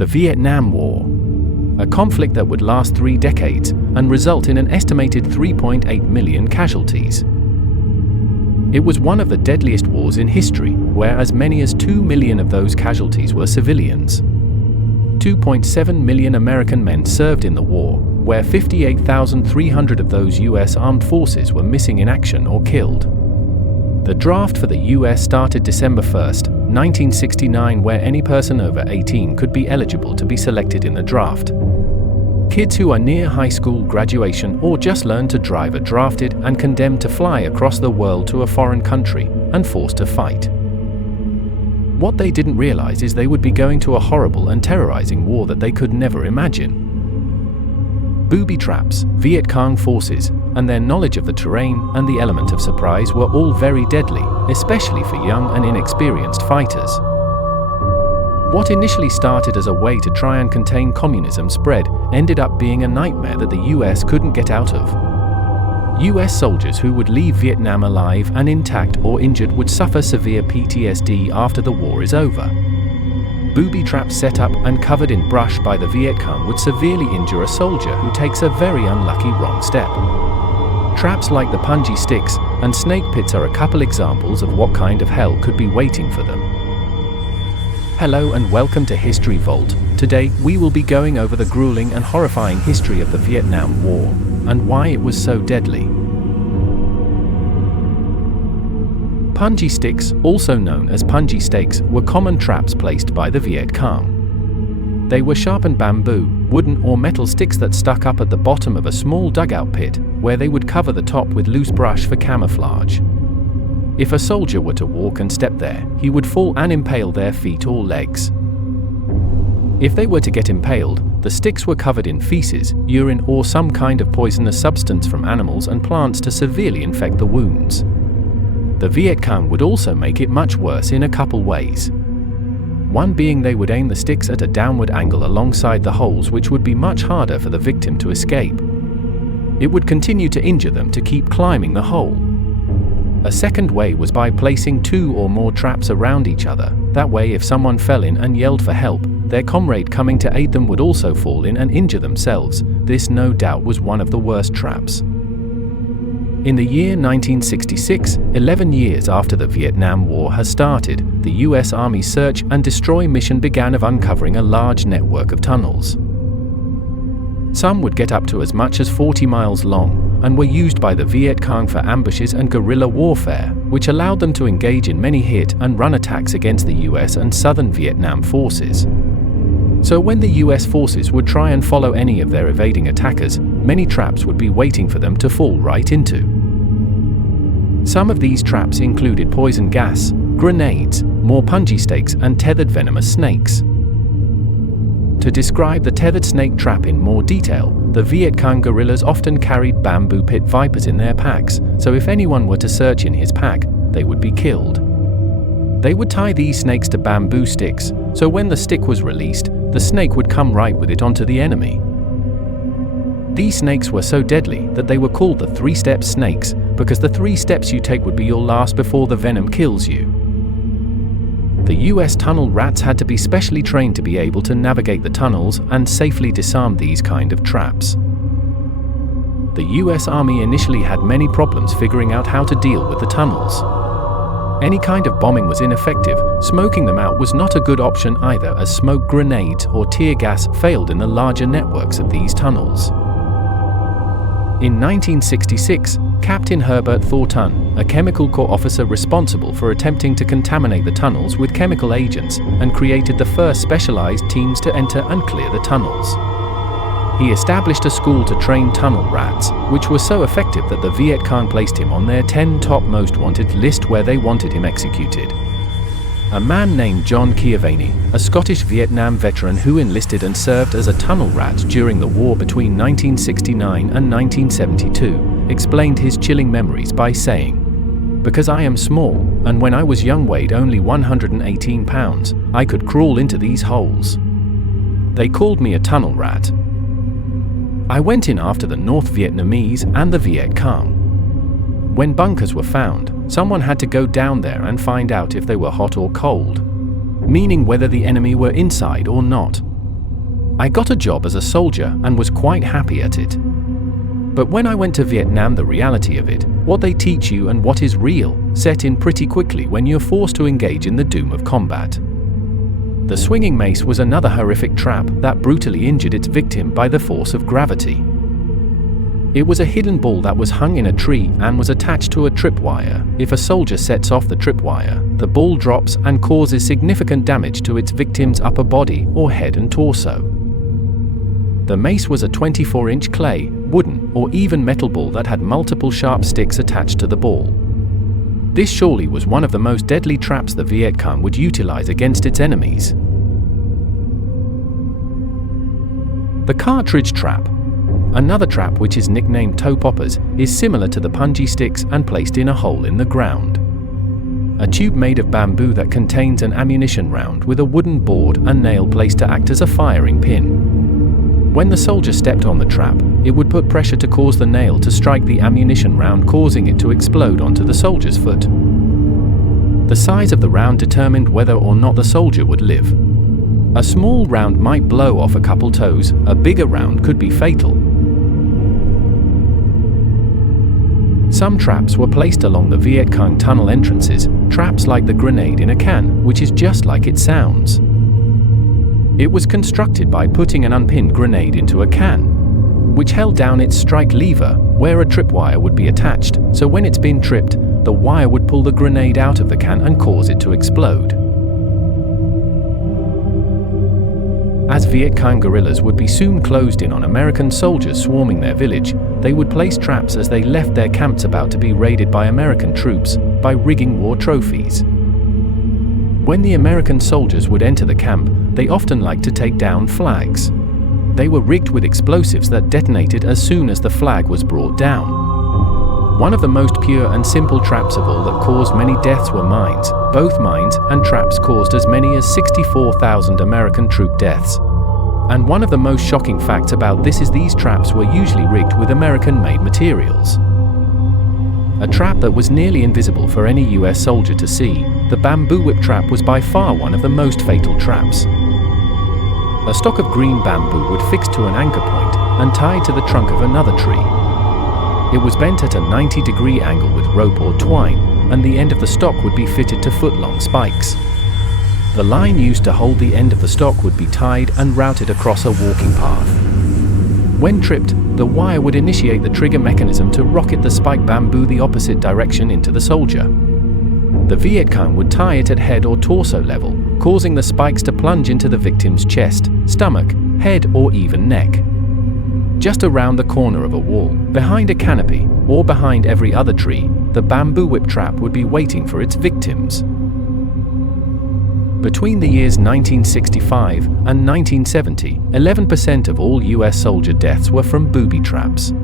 The Vietnam War, a conflict that would last 3 decades and result in an estimated 3.8 million casualties. It was one of the deadliest wars in history, where as many as 2 million of those casualties were civilians. 2.7 million American men served in the war, where 58,300 of those U.S. armed forces were missing in action or killed. The draft for the U.S. started December 1, 1969, where any person over 18 could be eligible to be selected in the draft. Kids who are near high school graduation or just learned to drive are drafted and condemned to fly across the world to a foreign country and forced to fight. What they didn't realize is they would be going to a horrible and terrorizing war that they could never imagine. Booby traps, Vietcong forces, and their knowledge of the terrain and the element of surprise were all very deadly, especially for young and inexperienced fighters. What initially started as a way to try and contain communism spread ended up being a nightmare that the US couldn't get out of. US soldiers who would leave Vietnam alive and intact or injured would suffer severe PTSD after the war is over. Booby traps set up and covered in brush by the Vietcong would severely injure a soldier who takes a very unlucky wrong step. Traps like the Punji Sticks and snake pits are a couple examples of what kind of hell could be waiting for them. Hello and welcome to History Vault. Today we will be going over the grueling and horrifying history of the Vietnam War and why it was so deadly. Punji Sticks, also known as Punji Stakes, were common traps placed by the Vietcong. They were sharpened bamboo, wooden or metal sticks that stuck up at the bottom of a small dugout pit, where they would cover the top with loose brush for camouflage. If a soldier were to walk and step there, he would fall and impale their feet or legs. If they were to get impaled, the sticks were covered in feces, urine or some kind of poisonous substance from animals and plants to severely infect the wounds. The Vietcong would also make it much worse in a couple ways. One being they would aim the sticks at a downward angle alongside the holes, which would be much harder for the victim to escape. It would continue to injure them to keep climbing the hole. A second way was by placing 2 or more traps around each other. That way, if someone fell in and yelled for help, their comrade coming to aid them would also fall in and injure themselves. This no doubt was one of the worst traps. In the year 1966, 11 years after the Vietnam War has started, the US Army search and destroy mission began of uncovering a large network of tunnels. Some would get up to as much as 40 miles long and were used by the Vietcong for ambushes and guerrilla warfare, which allowed them to engage in many hit and run attacks against the US and Southern Vietnam forces. So when the US forces would try and follow any of their evading attackers, many traps would be waiting for them to fall right into. Some of these traps included poison gas, grenades, more Punji stakes and tethered venomous snakes. To describe the tethered snake trap in more detail, the Vietcong guerrillas often carried bamboo pit vipers in their packs, so if anyone were to search in his pack, they would be killed. They would tie these snakes to bamboo sticks, so when the stick was released, the snake would come right with it onto the enemy. These snakes were so deadly that they were called the 3-step snakes, because the 3 steps you take would be your last before the venom kills you. The US tunnel rats had to be specially trained to be able to navigate the tunnels and safely disarm these kind of traps. The US Army initially had many problems figuring out how to deal with the tunnels. Any kind of bombing was ineffective. Smoking them out was not a good option either, as smoke grenades or tear gas failed in the larger networks of these tunnels. In 1966, Captain Herbert Thornton, a chemical corps officer responsible for attempting to contaminate the tunnels with chemical agents, and created the first specialized teams to enter and clear the tunnels. He established a school to train tunnel rats, which was so effective that the Vietcong placed him on their 10 top most wanted list where they wanted him executed. A man named John Chiavaney, a Scottish Vietnam veteran who enlisted and served as a tunnel rat during the war between 1969 and 1972, explained his chilling memories by saying, "Because I am small, and when I was young weighed only 118 pounds, I could crawl into these holes. They called me a tunnel rat. I went in after the North Vietnamese and the Vietcong. When bunkers were found, someone had to go down there and find out if they were hot or cold, meaning whether the enemy were inside or not. I got a job as a soldier and was quite happy at it. But when I went to Vietnam, the reality of it, what they teach you and what is real, set in pretty quickly when you're forced to engage in the doom of combat. The swinging mace was another horrific trap that brutally injured its victim by the force of gravity. It was a hidden ball that was hung in a tree and was attached to a tripwire. If a soldier sets off the tripwire, the ball drops and causes significant damage to its victim's upper body or head and torso. The mace was a 24-inch clay, wooden, or even metal ball that had multiple sharp sticks attached to the ball. This surely was one of the most deadly traps the Vietcong would utilize against its enemies. The cartridge trap. Another trap, which is nicknamed toe poppers, is similar to the Punji Sticks and placed in a hole in the ground. A tube made of bamboo that contains an ammunition round with a wooden board and nail placed to act as a firing pin. When the soldier stepped on the trap, it would put pressure to cause the nail to strike the ammunition round, causing it to explode onto the soldier's foot. The size of the round determined whether or not the soldier would live. A small round might blow off a couple toes, a bigger round could be fatal. Some traps were placed along the Vietcong tunnel entrances, traps like the grenade in a can, which is just like it sounds. It was constructed by putting an unpinned grenade into a can, which held down its strike lever, where a tripwire would be attached, so when it's been tripped, the wire would pull the grenade out of the can and cause it to explode. As Vietcong guerrillas would be soon closed in on American soldiers swarming their village, they would place traps as they left their camps about to be raided by American troops, by rigging war trophies. When the American soldiers would enter the camp, they often liked to take down flags. They were rigged with explosives that detonated as soon as the flag was brought down. One of the most pure and simple traps of all that caused many deaths were mines. Both mines and traps caused as many as 64,000 American troop deaths. And one of the most shocking facts about this is these traps were usually rigged with American-made materials. A trap that was nearly invisible for any US soldier to see, the bamboo whip trap was by far one of the most fatal traps. A stock of green bamboo would fix to an anchor point and tied to the trunk of another tree. It was bent at a 90-degree angle with rope or twine, and the end of the stock would be fitted to foot-long spikes. The line used to hold the end of the stock would be tied and routed across a walking path. When tripped, the wire would initiate the trigger mechanism to rocket the spiked bamboo the opposite direction into the soldier. The Vietcong would tie it at head or torso level, causing the spikes to plunge into the victim's chest, stomach, head, or even neck. Just around the corner of a wall, behind a canopy, or behind every other tree, the bamboo whip trap would be waiting for its victims. Between the years 1965 and 1970, 11% of all US soldier deaths were from booby traps.